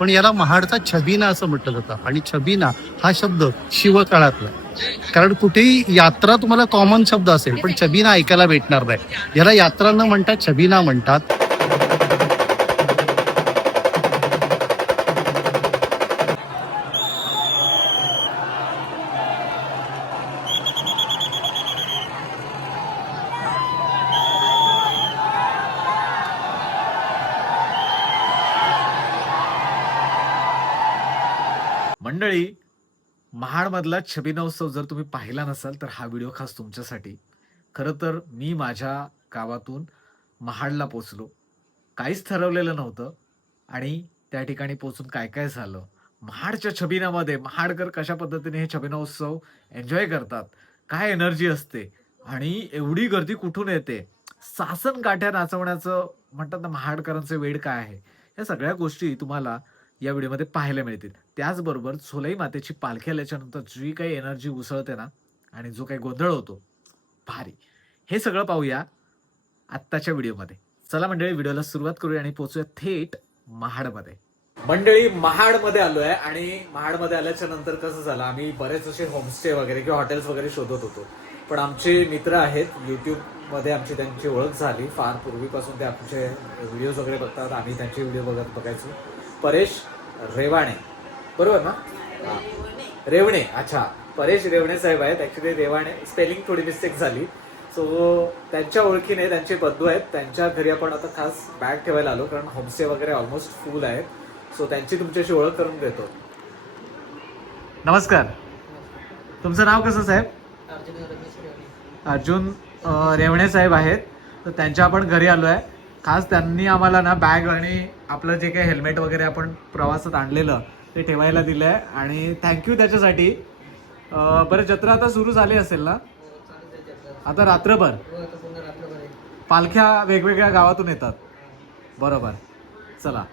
पण याला महाडचा छबिना असं म्हटलं जातं. आणि छबिना हा शब्द शिवकाळातला, कारण कुठेही यात्रा तुम्हाला कॉमन शब्द असेल पण छबिना ऐकायला भेटणार नाही. याला यात्रा न म्हणतात, छबिना म्हणतात. मंडळी, महाडमधला छबिना उत्सव जर तुम्ही पाहिला नसाल तर हा व्हिडिओ खास तुमच्यासाठी. खरं तर मी माझ्या गावातून महाडला पोचलो, काहीच ठरवलेलं नव्हतं आणि त्या ठिकाणी पोचून काय काय झालं, महाडच्या छबिनामध्ये महाडकर कशा पद्धतीने हे छबिना उत्सव एन्जॉय करतात, काय एनर्जी असते आणि एवढी गर्दी कुठून येते, सासन काठ्या नाचवण्याचं म्हणतात ना महाडकरांचे वेड काय आहे, या सगळ्या गोष्टी तुम्हाला या व्हिडिओमध्ये पाहायला मिळतील. त्याचबरोबर झोलाई मातेची पालखी आल्याच्या नंतर जी काही एनर्जी उसळते ना आणि जो काही गोंधळ होतो, भारी. हे सगळं पाहूया आत्ताच्या व्हिडिओमध्ये. चला मंडळी, व्हिडिओला सुरुवात करूया आणि पोहोचूया थेट महाडमध्ये. मंडळी, महाडमध्ये आलोय आणि महाडमध्ये आल्याच्या नंतर कसं झालं, आम्ही बरेच असे होमस्टे वगैरे किंवा हॉटेल्स वगैरे शोधत होतो, पण आमचे मित्र आहेत युट्यूबमध्ये, आमची त्यांची ओळख झाली. फार पूर्वीपासून ते आमचे व्हिडिओज वगैरे बघतात, आम्ही त्यांचे व्हिडिओ बघायचो. परेश रेवाणे, बरोबर ना? रेवणे, अच्छा, परेश रेवणे साहेब आहेत. ऍक्च्युली रेवाणे स्पेलिंग थोडी मिस्टेक झाली. सो त्यांच्या ओळखीने त्यांचे बंधू आहेत, त्यांच्या घरी आपण आता खास बॅग ठेवायला आलो, कारण होमस्टे वगैरे ऑलमोस्ट फुल आहेत. सो त्यांची तुमच्याशी ओळख करून देतो. नमस्कार, तुमचं नाव कसं साहेब? अर्जुन रेवणे साहेब आहेत. तर त्यांच्या आपण घरी आलो आहे. खास त्यांनी आम्हाला ना बॅग आणि आपलं जे काही हेल्मेट वगैरे आपण प्रवासात आणलेलं ते ठेवायला दिलं आहे आणि थँक्यू त्याच्यासाठी. बरं, जत्रा आता सुरू झाली असेल ना? आता रात्रभर पालख्या वेगवेगळ्या गावातून येतात, बरोबर. चला,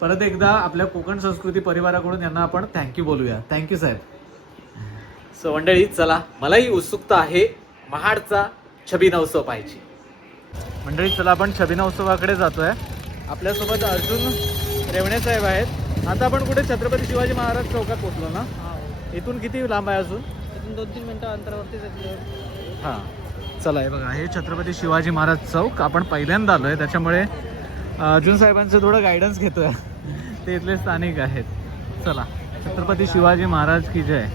परत एकदा आपल्या कोकण संस्कृती परिवाराकडून यांना आपण थँक्यू बोलूया. थँक्यू साहेब. सो मंडळी, चला, मलाही उत्सुकता आहे महाडचा छबिना उत्सव पाहायची. मंडळी, चला आपण छबिना उत्सवाकडे जातोय. आपल्यासोबत अर्जुन रेवणे साहेब आहेत. आता आपण कुठे छत्रपती शिवाजी महाराज चौकात पोहोचलो ना? इथून किती लांब आहे अजून? इथून 2-3 मिनिटं अंतरावरतीच. हां, चला, हे बघा, हे छत्रपती शिवाजी महाराज चौक. आपण पहिल्यांदा आलोय, त्याच्यामुळे अर्जुन साहेबांचं थोडं गायडन्स घेतोय. ते इथले स्थानिक आहेत. चला, छत्रपती शिवाजी महाराज की जय.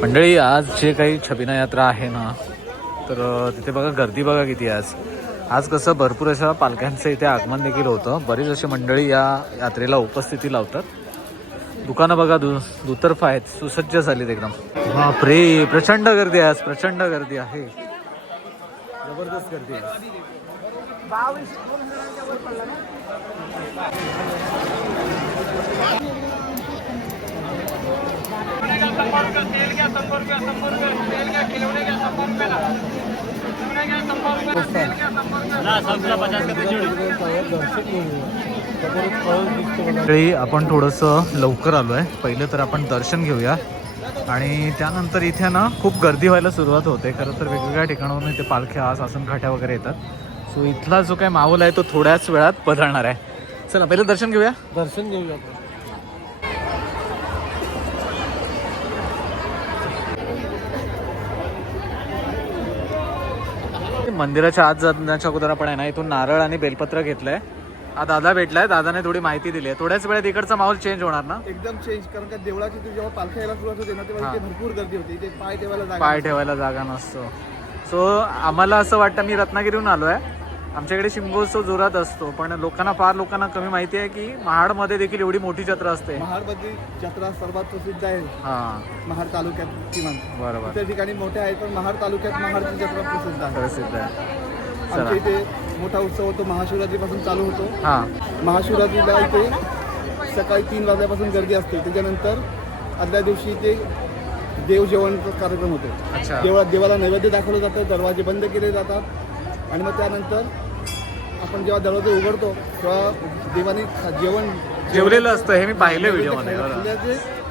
मंडळी, आज जे काही छबिना यात्रा आहे ना, तर तिथे बघा गर्दी बघा किती आहे आज कसं भरपूर अशा पालख्यांचं इथे आगमन देखील होतं. बरीच अशी मंडळी या यात्रेला उपस्थिती लावतात. दुकानं बघा दुतर्फा आहेत, सुसज्ज झालीत एकदम. बापरे, प्रचंड गर्दी आहे आज, प्रचंड गर्दी आहे, जबरदस्त गर्दी आहे. आपण थोडंसं लवकर आलो आहे. पहिलं तर आपण दर्शन घेऊया आणि त्यानंतर इथे ना खूप गर्दी व्हायला सुरुवात होते. खरं तर वेगवेगळ्या ठिकाणावरून इथे पालख्या, सासनकाठ्या वगैरे येतात. सो इथला जो काही माहोल आहे तो थोड्याच वेळात बदलणार आहे. चला, पहिलं दर्शन घेऊया. मंदिराच्या आत जाण्याच्या अगोदर आपण आहे ना इथून नारळ आणि बेलपत्र घेतलंय. हा दादा भेटलाय, दादाने थोडी माहिती दिली आहे. थोड्याच वेळात इकडचा माहोल चेंज होणार ना? एकदम चेंज, कारण का देवळाची जेव्हा पालखी यायला सुरुवात होते ना तेव्हा इथे भरपूर गर्दी होती. इथे पाय ठेवायला जागा नसतो. सो आम्हाला असं वाटतं, मी रत्नागिरीहून आलो आहे. आमच्याकडे शिमगोत्सव जोरात असतो, पण फार लोकांना कमी माहिती आहे की महाडमध्ये देखील एवढी मोठी जत्रा असते. महाडमध्ये जत्रा सर्वात प्रसिद्ध आहे. महाड तालुक्यात किमान, बरोबर, त्या ठिकाणी मोठ्या आहेत, पण महाड तालुक्यात महाडची जत्रा प्रसिद्ध आहे. आमच्या इथे मोठा उत्सव होतो, महाशिवरात्रीपासून चालू होतो. महाशिवरात्रीला इथे सकाळी 3 वाजल्यापासून गर्दी असते. त्याच्यानंतर आदल्या दिवशी ते देव जेवणचा कार्यक्रम होतो. देवाला नैवेद्य दाखवलं जातं, दरवाजे बंद केले जातात आणि मग त्यानंतर आपण जेव्हा दरवाजे उघडतो तेव्हा देवाने जेवण जेवलेलं असतं. हे मी पाहिलं व्हिडिओमध्ये.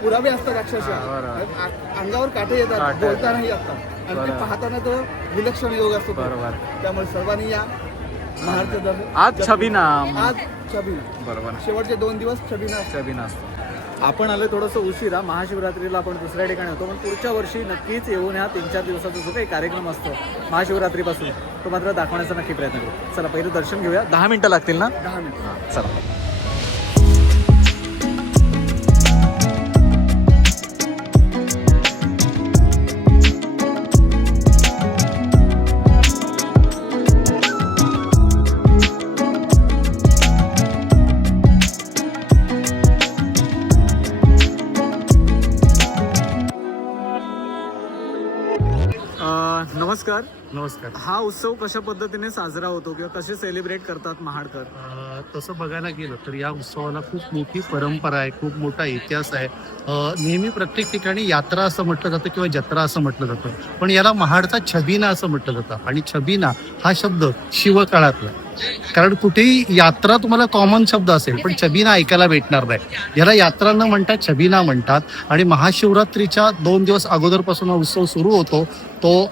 पुरावे असतात अक्षरशः अंगावर काटे येतात, बोलतानाही असतात आणि ते पाहताना तो विलक्षण योग असतो बरोबर. त्यामुळे सर्वांनी या महाडचं दर्शन आज छबिना बरोबर. शेवटचे 2 दिवस छबिना असतो. आपण आलो थोडंसं उशिरा, महाशिवरात्रीला आपण दुसऱ्या ठिकाणी होतो, पण पुढच्या वर्षी नक्कीच येऊन या 3-4 दिवसाचा जो काही कार्यक्रम असतो महाशिवरात्रीपासून तो मात्र दाखवण्याचा नक्की प्रयत्न करू. चला पहिलं दर्शन घेऊया. 10 मिनिटं लागतील ना? 10 मिनिट. चला. नमस्कार. नमस्कार. हा उत्सव कशा पद्धतीने साजरा होतो किंवा कसे सेलिब्रेट करतात महाडकर? तसं बघायला गेलं तर या उत्सवाला खूप मोठी परंपरा आहे, खूप मोठा इतिहास आहे. नेहमी प्रत्येक ठिकाणी यात्रा असं म्हटलं जातं किंवा जत्रा असं म्हटलं जातं, पण याला महाडचा छबिना असं म्हटलं जातं. आणि छबिना हा शब्द शिवकाळातला आहे. कारण कुठेही यात्रा तुम्हाला कॉमन शब्द असेल, पण छबिना ऐकायला भेटणार नाही. याला यात्रा न म्हणतात छबिना म्हणतात. आणि महाशिवरात्रीच्या 2 दिवस अगोदरपासून हा उत्सव सुरू होतो. तो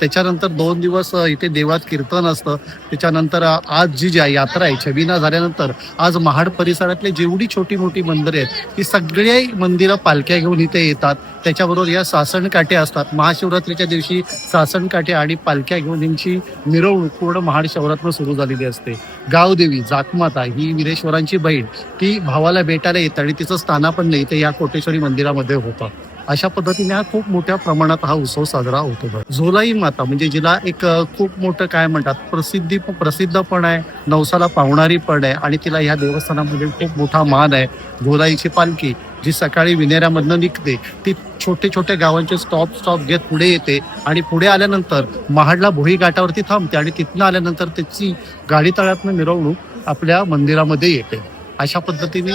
त्याच्यानंतर 2 दिवस इथे देवात कीर्तन असतं. त्याच्यानंतर आज जी यात्रा आहे छबिना झाल्यानंतर आज महाड परिसरातले जेवढी छोटी मोठी मंदिरे आहेत ती सगळी मंदिरं पालख्या घेऊन इथे येतात. त्याच्याबरोबर या सासणकाठ्या असतात. महाशिवरात्रीच्या दिवशी सासणकाठ्या आणि पालख्या घेऊन यांची मिरवणूक पूर्ण महाड शहरातनं सुरू झालेली असते. गावदेवी जातमाता ही वीरेश्वरांची बहीण, ती भावाला भेटायला येते आणि तिचं स्थानापन्न इथे या कोटेश्वरी मंदिरामध्ये होतं. अशा पद्धतीने हा खूप मोठ्या प्रमाणात हा उत्सव साजरा होतो. झोलाई माता म्हणजे जिला एक खूप मोठं काय म्हणतात प्रसिद्ध पण आहे, नवसाला पावणारी पण आहे आणि तिला ह्या देवस्थानामध्ये खूप मोठा मान आहे. झोलाईची पालखी जी सकाळी विनेऱ्यामधनं निघते ती छोटे छोटे गावांचे स्टॉप घेत पुढे येते आणि पुढे आल्यानंतर महाडला भोई घाटावरती थांबते आणि तिथनं आल्यानंतर त्याची गाडी तळ्यातनं मिरवणूक आपल्या मंदिरामध्ये येते. अशा पद्धतीने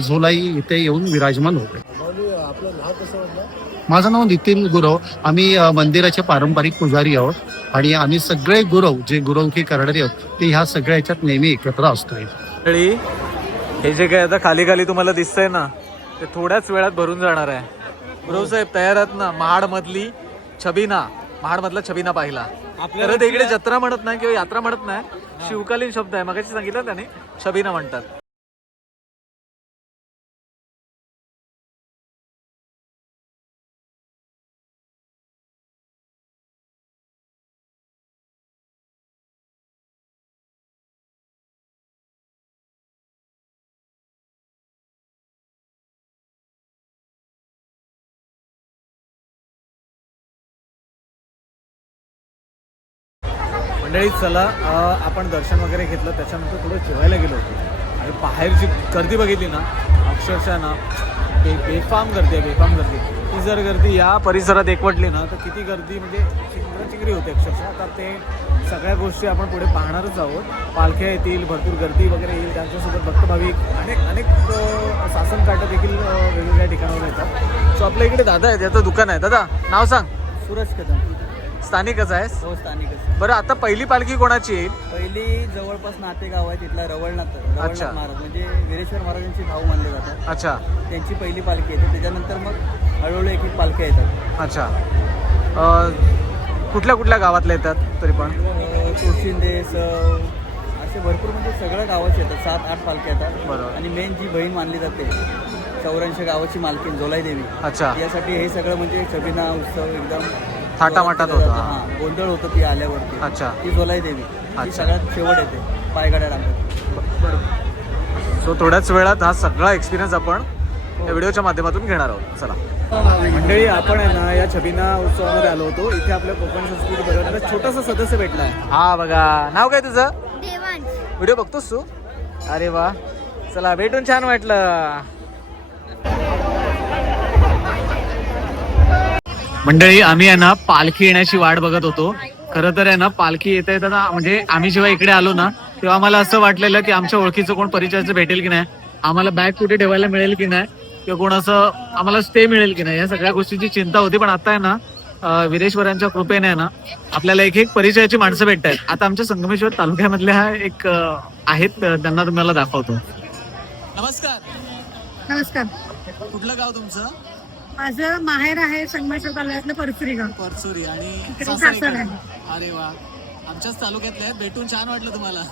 झोलाई इथे येऊन विराजमान होते. माझं नाव नितीन गुरव. आम्ही मंदिराचे पारंपरिक पुजारी आहोत आणि आम्ही सगळे गुरव जे गुरवकी करणारे आहोत ते ह्या सगळ्या ह्याच्यात नेहमी एकत्र असतो. हे जे काय आता खाली खाली तुम्हाला दिसतंय ना ते थोड्याच वेळात भरून जाणार आहे. गुरव साहेब तयार आहेत ना? महाड मधला छबिना पाहिला. तर ते इकडे जत्रा म्हणत नाही किंवा यात्रा म्हणत नाही, शिवकालीन शब्द आहे. मगाशी सांगितलं त्याने छबिना म्हणतात. मंडळी चला, आपण दर्शन वगैरे घेतलं, त्याच्यानंतर थोडं जेवायला गेलो होतो आणि बाहेरची गर्दी बघितली ना, अक्षरशः ना बेफाम गर्दी आहे. ती जर गर्दी या परिसरात एकवटली ना तर किती गर्दी म्हणजे चिंगरी होते अक्षरशः. आता ते सगळ्या गोष्टी आपण पुढे पाहणारच आहोत. पालख्या येतील, भरपूर गर्दी वगैरे येईल, त्यांच्यासोबत भक्त भाविक अनेक सासनकाठ्या देखील वेगवेगळ्या ठिकाणावर येतात. सो आपल्या इकडे दादा आहे, त्याचं दुकान आहे. दादा नाव सांग. सुरेश कदम. स्थानिकच आहेस? हो, स्थानिकच. बरं, आता पहिली पालखी कोणाची येईल? पहिली जवळपास नातेगाव आहे तिथला रवळनाथ महाराज म्हणजे वीरेश्वर महाराजांची भाऊ मानले जातात. अच्छा. त्यांची पहिली पालखी येते. त्याच्यानंतर मग हळूहळू एक पालख्या येतात. अच्छा. कुठल्या कुठल्या गावातल्या येतात तरी पण? तुळशिंदे असे भरपूर म्हणजे सगळ्या गावाचे येतात. 7-8 पालख्या येतात. बरोबर. आणि मेन जी बहीण मानली जाते 84 गावाची मालकीन झोलाई देवी. अच्छा. यासाठी हे सगळं म्हणजे छबिना उत्सव एकदम थाटामाटात होता. हां, गोंधळ होतो ती आल्यावरती. अच्छा. ती झोलाई देवी ती सगळ्यात शेवट येते पायगाड्या रांगत. बरोबर. सो थोड्याच वेळात हा सगळा एक्सपिरियन्स आपण या व्हिडिओच्या माध्यमातून घेणार आहोत. चला मंडळी, आपण आहे ना या छबिना उत्सवामध्ये आलो होतो. इथे आपल्या कोकण संस्कृती बरोबर छोटासा सदस्य भेटला आहे. हा बघा, नाव काय तुझं? देवांश. व्हिडिओ बघतोस तू? अरे वा, चला भेटून छान वाटलं. मंडळी, आम्ही आहे ना पालखी येण्याची वाट बघत होतो. खरं तर आहे ना पालखी येता येताना म्हणजे आम्ही जेव्हा इकडे आलो ना तेव्हा आम्हाला असं वाटलेलं की आमच्या ओळखीचं कोण परिचयाचं भेटेल की नाही, आम्हाला बॅग कुठे ठेवायला मिळेल की नाही, किंवा कोण असं आम्हाला स्टे मिळेल की नाही, या सगळ्या गोष्टीची चिंता होती. पण आता आहे ना वीरेश्वरांच्या कृपेने आहे ना आपल्याला एक परिचयाची माणसं भेटत आहेत. आता आमच्या संगमेश्वर तालुक्यामधल्या एक आहेत, त्यांना तुम्हाला दाखवतो. नमस्कार. नमस्कार. कुठलं गाव तुमचं? माझं माहेर आहे संगमेश्वर तालुक्यातलं परसुरी गाव. परसुरी. आणि इकडे सासर सासर इकडे. आहे. अरे वा, आमच्याच तालुक्यातले आहेत. भेटून छान वाटलं तुम्हाला.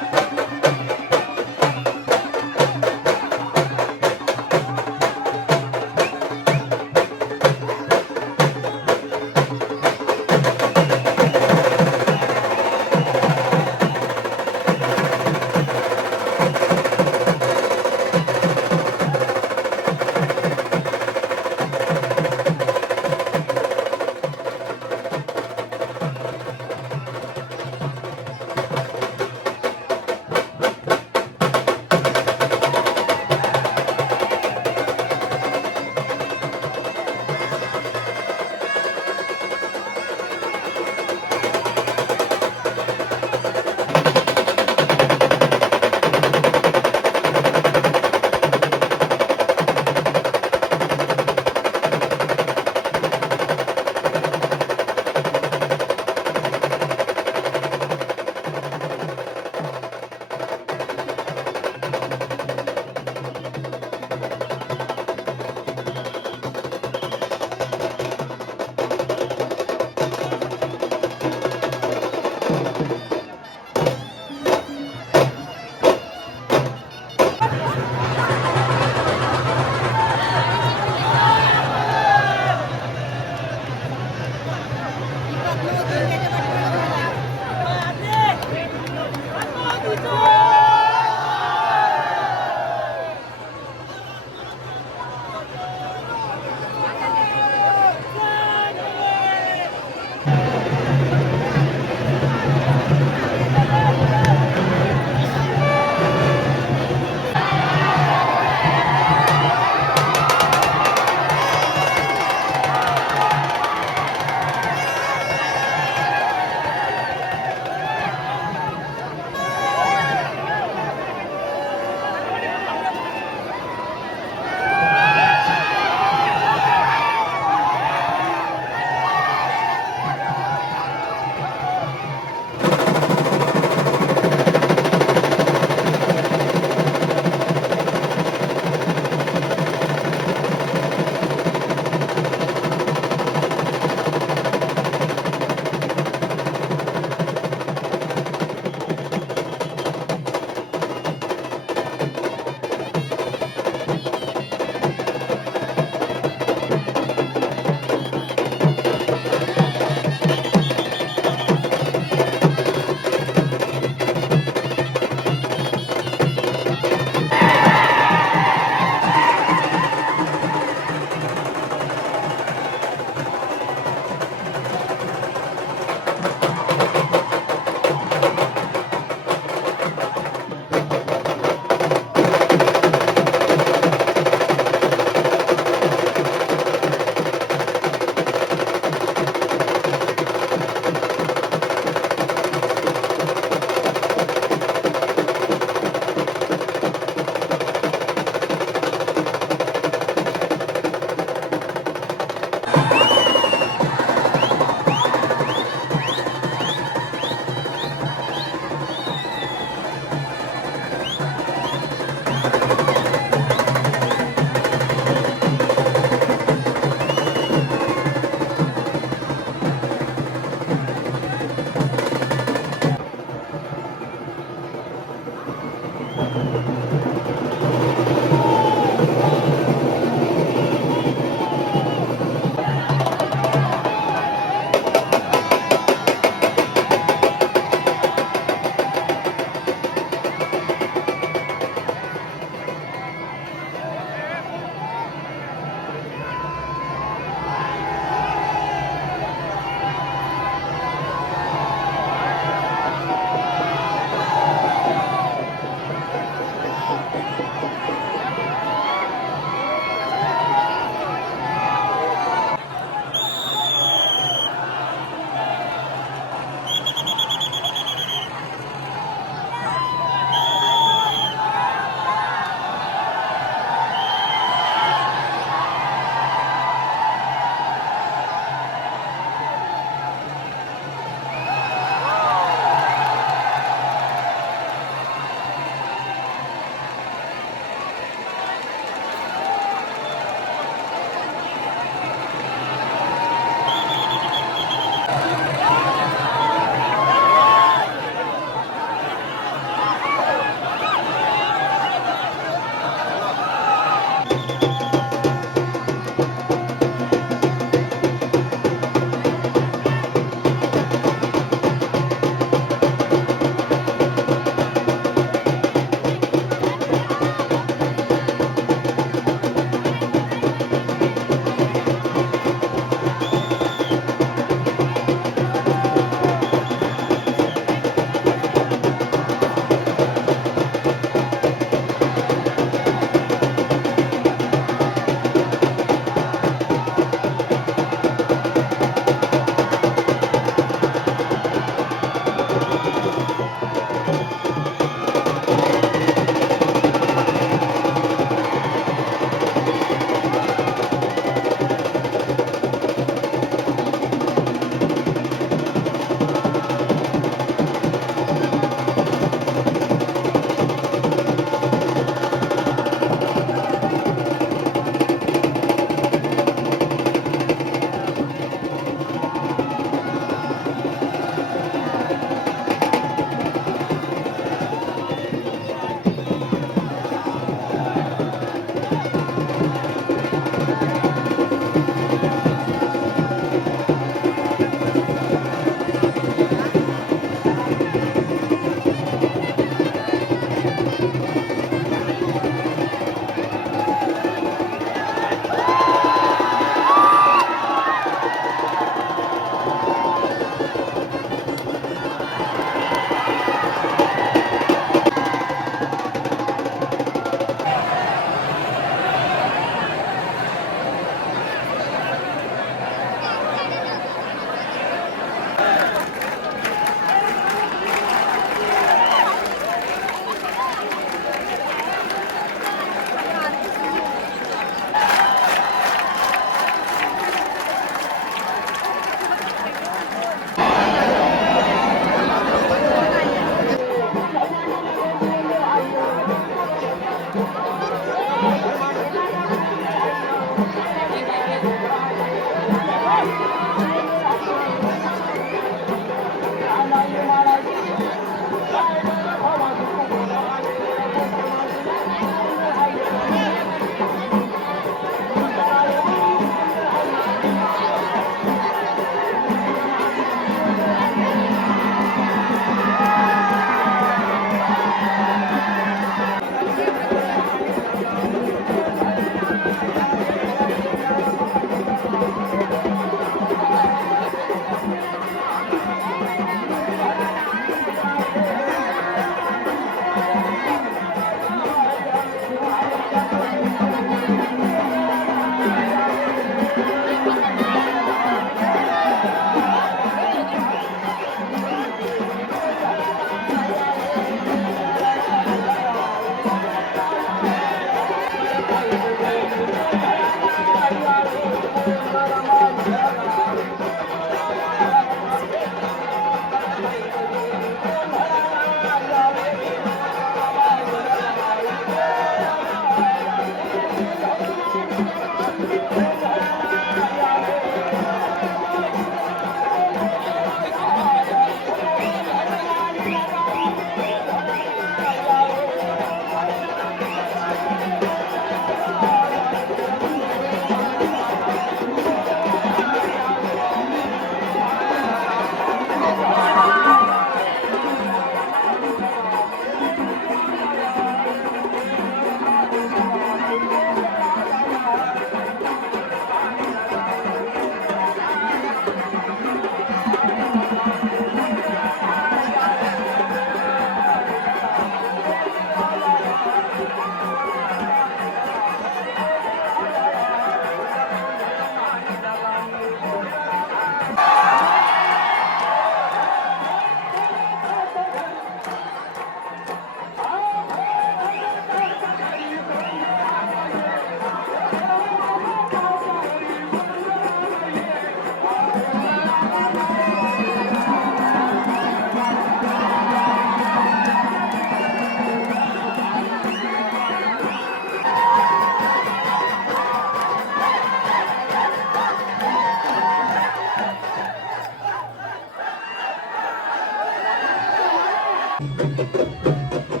आहे